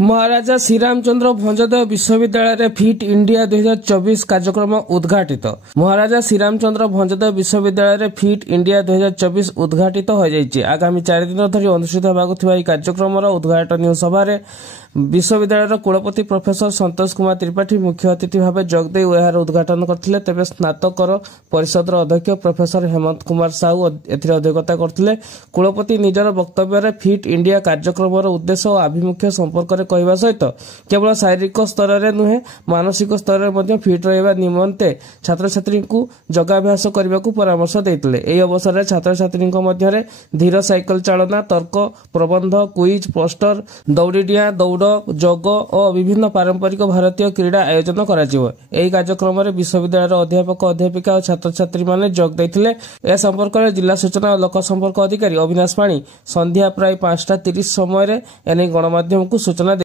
महाराजा श्रीरामचंद्र भंजदेव विश्वविद्यालय fit India 2024 कार्यक्रम उद्घाटित। महाराजा श्रीरामचंद्र भंजदेव विश्वविद्यालय फिट इंडिया 2024 उद्घाटित हो जाइए। आगामी 4 दिन धरी अनुष्ठित होगा कार्यक्रम उद्घाटन सभा विश्वविद्यालय कुलपति प्रोफेसर संतोष कुमार त्रिपाठी मुख्य अतिथि भाव जोगदे यार उद्घाटन करते। तेज स्नातकर परिषद अध्यक्ष प्रोफेसर हेमंत कुमार साहू अध्यक्षता करते। कुलपति निजर वक्तव्य फिट इंडिया कार्यक्रम उद्देश्य और आभिमुख्य संपर्क में कहवा सहित केवल शारीरिक स्तर में नुहे मानसिक स्तर में फिट रहा निमंते छात्र छात्री को योगाभ्यास करने को परामर्श देते। यह अवसर में छात्र छात्री मध्य धीर साइकिल चालना तर्क प्रबंध क्विज पोस्टर दौड़ी डिया दौड़ जोग और विभिन्न पारंपरिक भारतीय क्रीड़ा आयोजन करा कार्यक्रम में विश्वविद्यालय अध्यापक अध्यापिका और छात्र छात्री माने जोग देथिले। ए संपर्क में जिला सूचना और लोक संपर्क अधिकारी अविनाश पाणी संध्या प्राय 5:30 समय एने गणमाध्यम को सूचना